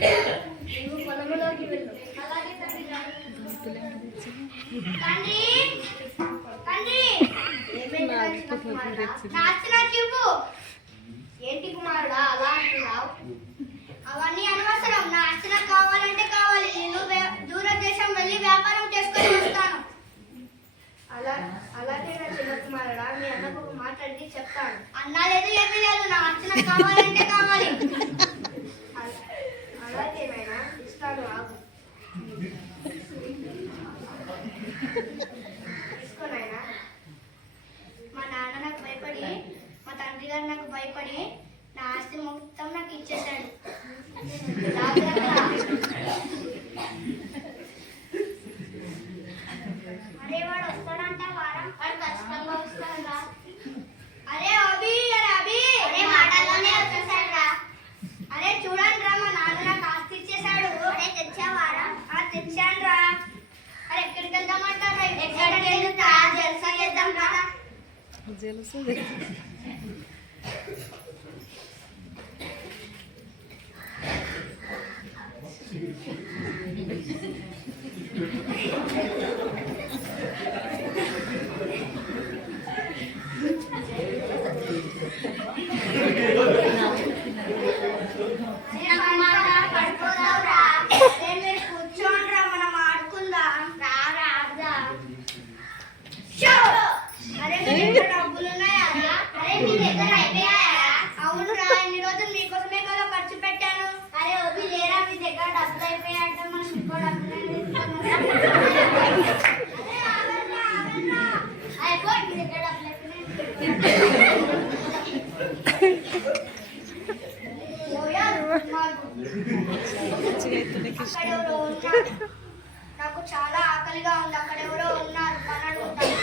నీవు పొలములోకి వెళ్ళు. అలాగే తండ్రి. ఏంటి కుమారుడా అలా అంటున్నావు? అవన్నీ అనవసరం. నా ఆస్తి నాకు కావాలంటే కావాలి. నేను దూరదేశం వెళ్ళి వ్యాపారం చేసుకొని వస్తాను. అలాగే నా చిన్న కుమారుడా, మీ అన్నకు ఒక మాట అడిగి చెప్తాను. అన్నా లేదు ఏమీ లేదు, నా ఆస్తి నాకు కావాలంటే కావాలి. అలాగేమైనా ఇస్తాను, ఆగు. తీసుకోనైనా. మా నాన్న నాకు భయపడి, మా తండ్రి గారు నాకు భయపడి నా ఆస్తి మొత్తం నాకు ఇచ్చేశాడు. అరే వాడు వస్తాడంట వారం. వాడు ఖచ్చితంగా వస్తాడు రా. అరే అభి, అరే అభి, అరే మాటల్లోనే వచ్చేసాడు రా. అరే చూడండి రా, మా నాన్న నాకు ఆస్తి ఇచ్చేసాడు. అరే తెచ్చావారా? తెచ్చాను రా. అరే ఎక్కడికి వెళ్దామంటారా? ఎక్కడికి వెళ్తా? జల్సా చేద్దాం రా. నాకు చాలా ఆకలిగా ఉంది. అక్కడ ఎవరో ఉన్నారు, పని అడుగుతాను.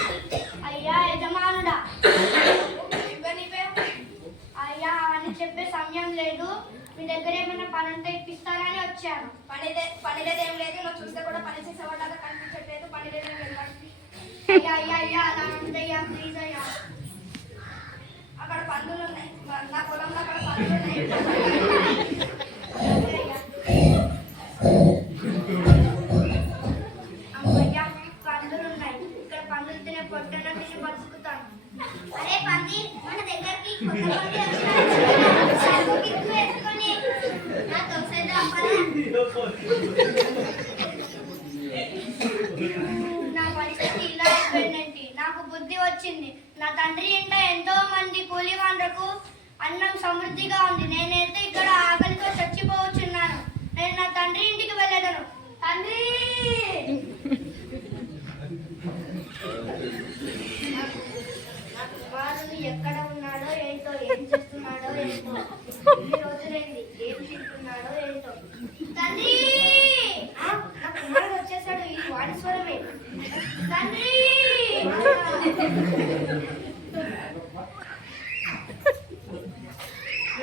అయ్యా యజమానుడా. అయ్యా అవన్నీ చెప్పే సమయం లేదు. మీ దగ్గర ఏమైనా పని ఉంటే ఇప్పిస్తారని వచ్చాను. పని లేదేం లేదు. నువ్వు చూస్తే కూడా పని చేసేవాళ్ళగా కనిపించట్లేదు. పని లేదేం లేదు. అయ్యా అయ్యా అయ్యా అలా ఉందయ్యా, ప్లీజ్ అయ్యా. అక్కడ పందులు ఉన్నాయి, నా పొలంలో అక్కడ పందులు ఉన్నాయి. అమ్మయ్యా పందులున్నాయి. ఇక్కడ పందులు తినే పొట్టన తిని బతుకుతాను. అరే పంది, మన దగ్గరికి కొత్త పంది వేసుకొని నా తోసేద్దాం పద. నా పరిస్థితి ఇలా అయిపోయిందేంటి? నాకు బుద్ధి వచ్చింది. నా తండ్రి ఇంట ఎంతో మంది కూలి వాళ్ళకు అన్నం సమృద్ధిగా ఉంది. నేనైతే ఇక్కడ ఆకలితో చచ్చిపోవచ్చున్నాను. నేను నా తండ్రి ఇంటికి వెళ్ళేదను. తండ్రి, నా కుమారుడు ఎక్కడ ఉన్నాడో ఏంటో, ఏం చేస్తున్నాడో ఏంటో, ఎన్ని రోజులైంది, ఏం తింటున్నాడో ఏంటో. తండ్రి, నా కుమారుడు వచ్చేసాడు. ఈ వాడి స్వరమే. తండ్రి,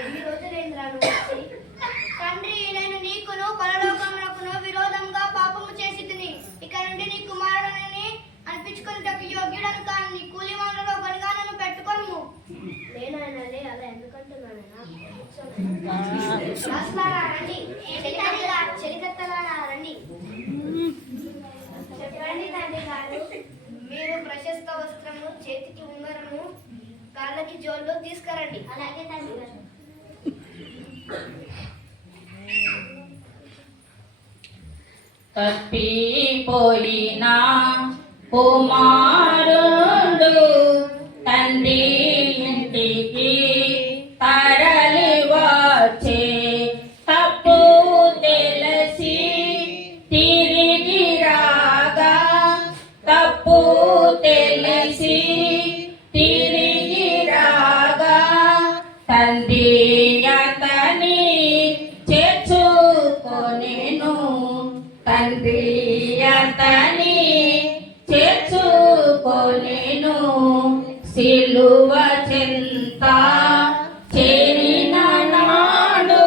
ఎన్ని రోజులైంది రా నువ్వు వచ్చి? తండ్రి, నేను నీకును పరలోకమునకును విరోధంగా పాపము చేసి తిని ఇక నుండి నీ కుమారుడని అనిపించుకున్నటకు యోగ్యుడను కాను. నీ కూలి వాళ్ళలో ఒకరిగా నన్ను పెట్టుకోను. నేనైనాలే అలా ఎందుకంటున్నానైనా? రండి, చెలికత్తలారా రండి. చెప్పండి తండ్రి గారు. మీరు ప్రశస్త వస్త్రము, చేతికి ఉంగరము, కాళ్ళకి జోళ్ళు తీసుకురండి. అలాగే తండ్రి గారు. తప్పిపోయిన కుమారుడు తండ్రి ఇంటికి తరలి వచ్చే తప్పు తెలిసి తిరిగి రాగా, తప్పు తెలిసి తిరిగి రాగా తండ్రి అతని చేర్చుకొనెను. తండ్రి అతని చేర్చుకొనెను. సిలువ చెంత చేరిన నాడు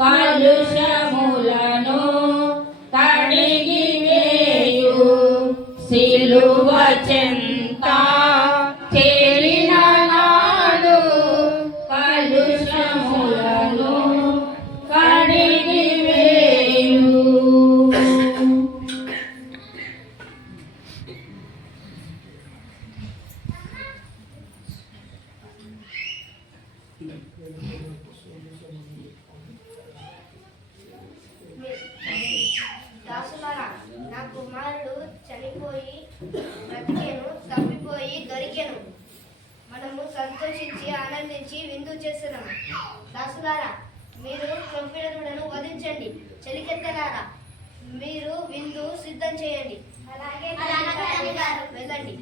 కలుషములను కడిగి వేయు. సిలువ చెంత చేరిన నాడు కలుషములను కడిగి క్రొవ్విన దూడను వధించండి. చెలికెత్తలారా మీరు విందు సిద్ధం చేయండి. అలాగే వెళ్ళండి.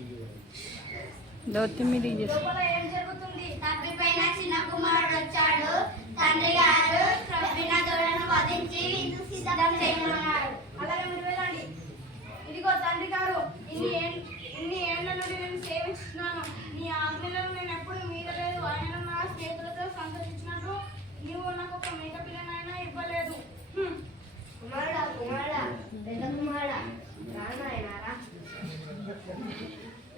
లోపల ఏం జరుగుతుంది? తప్పిపోయిన చిన్న కుమారుడు వచ్చాడు. తండ్రి గారు క్రొవ్విన దూడను వధించి విందు సిద్ధం చేయమన్నాడు. అలాగే మీరు వెళ్ళండి. ఇదిగో తండ్రి గారు, ఇన్ని ఏళ్ల నుండి నేను సేవిస్తున్నాను. నీ ఆజ్ఞలను నేను ఎప్పుడు మీరలేదు. ఆయన నా స్నేహితులతో సంతోషించినట్టు నీవు నాకు ఒక మేక పిల్లనైనా ఇవ్వలేదు. కుమారుడా కుమారుడా పెద్ద కుమారుడా రానాయనారా,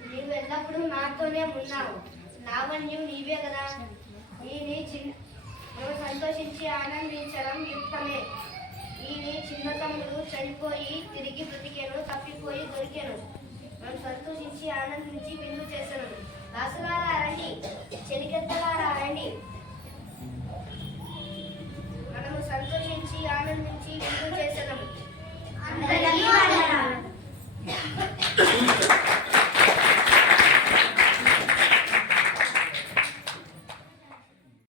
నీవు ఎల్లప్పుడూ నాతోనే ఉన్నావు. లావణ్యం నీవే కదా. మేము సంతోషించి ఆనందించడం యుక్తమే. ఈ చిన్న తమ్ముడు చనిపోయి తిరిగి బ్రతికేను, తప్పిపోయి దొరికాను. మనం సంతోషించి ఆనందించి విందు చేశాను. దాసులారా రండి, చెలికెత్తలారా రండి. మనము సంతోషించి ఆనందించి విందు చేశాను.